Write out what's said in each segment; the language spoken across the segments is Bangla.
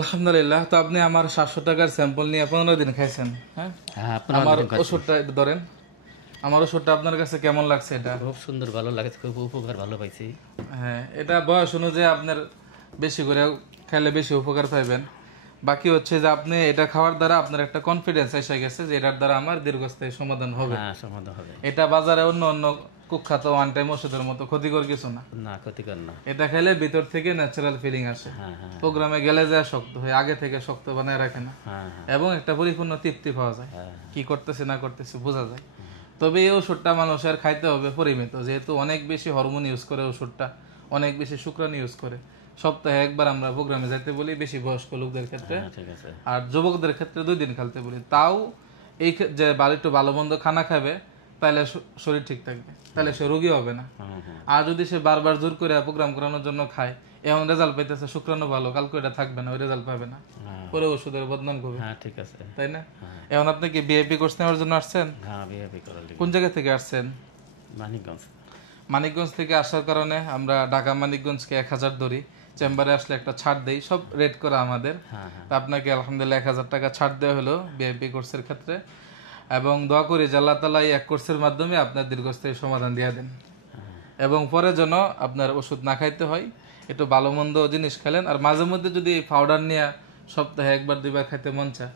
আলহামদুলিল্লাহ। তো আপনি আমার 700 টাকার স্যাম্পল নিয়ে 15 দিন খাইছেন, হ্যাঁ? হ্যাঁ, আমার ওষুধটা একটু ধরেন। আমার ওষুধটা আপনার কাছে কেমন লাগছে? এটা খুব সুন্দর, ভালো লাগছে, খুব উপকার ভালো পাইছি। হ্যাঁ, এটা বয়স অনুযায়ী আপনার বেশি করে খাইলে বেশি উপকার পাইবেন। বাকি হচ্ছে যে আপনি এটা খাওয়ার দ্বারা আপনার একটা কনফিডেন্স এসে গেছে যে এটার দ্বারা আমার দীর্ঘস্থায়ী সমাধান হবে। হ্যাঁ, সমাধান হবে। এটা বাজারে অন্য অন্য কুখ্যাত ওয়ান টাইম ওষুধের মতো ক্ষতিকর কিছু না। না, ক্ষতিকর না। এটা খেলে ভিতর থেকে ন্যাচারাল ফিলিং আসে। হ্যাঁ, হ্যাঁ, প্রোগ্রামে গেলে যায় শক্ত হয়, আগে থেকে শক্ত বানায় রাখে না, হ্যাঁ, হ্যাঁ, এবং একটা পরিপূর্ণ তৃপ্তি পাওয়া যায়, হ্যাঁ, কি করতেছে না করতেছে বোঝা যায়। তবে এই ওষুধটা মানুষের খাইতে হবে পরিমিত, যেহেতু অনেক বেশি হরমোন ইউজ করে ওষুধটা, অনেক বেশি শুক্রাণু ইউজ করে। সপ্তাহে একবার আমরা প্রোগ্রামে যাইতে বলি বেশি বয়স্ক লোকদের ক্ষেত্রে, হ্যাঁ, ঠিক আছে। আর যুবকদের ক্ষেত্রে 2 দিন খেলতে বলি। তাও এই যে একটু ভালো মন্দ খানা খাবে তাহলে শরীর ঠিক থাকবে, তাহলে সে রোগী হবে না। হ্যাঁ, হ্যাঁ, আর যদি সে বারবার জোর করে প্রোগ্রাম করানোর জন্য খায়, এমন রেজাল্ট পাইতেছে শুক্রাণু ভালো, কালকে এটা থাকবে না, ওই রেজাল্ট পাবে না, হ্যাঁ, পরে ওষুধের বদনাম করবে, হ্যাঁ, ঠিক আছে। তাই না? এখন আপনি কি বিএপি কোর্স নেওয়ার জন্য আসছেন? হ্যাঁ, বিয়ে করার লিগে কোন জায়গা থেকে আসছেন? মানিকগঞ্জ। মানিকগঞ্জ থেকে আসার কারণে আমরা ঢাকা মানিকগঞ্জকে 1000 ধরি, চেম্বারে আসলে একটা ছাড় দেই, সব রেট করা আমাদের। হ্যাঁ, হ্যাঁ, তা আপনাকে আলহামদুলিল্লাহ 1000 টাকা ছাড় দেওয়া হলো বিআইপি কোর্সের ক্ষেত্রে, এবং দোয়া করি যে আল্লাহ তাআলা এই এক কোর্সের মাধ্যমে আপনার দীর্ঘস্থায়ী সমাধান দিয়ে দেন, এবং পরে যেন আপনার ওষুধ না খাইতে হয়, একটু ভালো মন্দ জিনিস খেলেন। আর মাঝে মধ্যে যদি পাউডার নিয়ে সপ্তাহে 1-2 বার খাইতে মন চায়,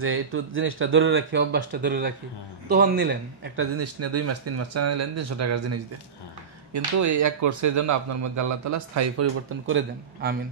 যে একটু জিনিসটা ধরে রাখি, অভ্যাসটা ধরে রাখি, তখন নিলেন একটা জিনিস নিয়ে 2 মাস 3 মাস চালা নিলেন 300 টাকার জিনিস দিয়ে। কিন্তু এই এক কোর্সের জন্য আপনার মধ্যে আল্লাহ তাআলা স্থায়ী পরিবর্তন করে দেন। আমিন।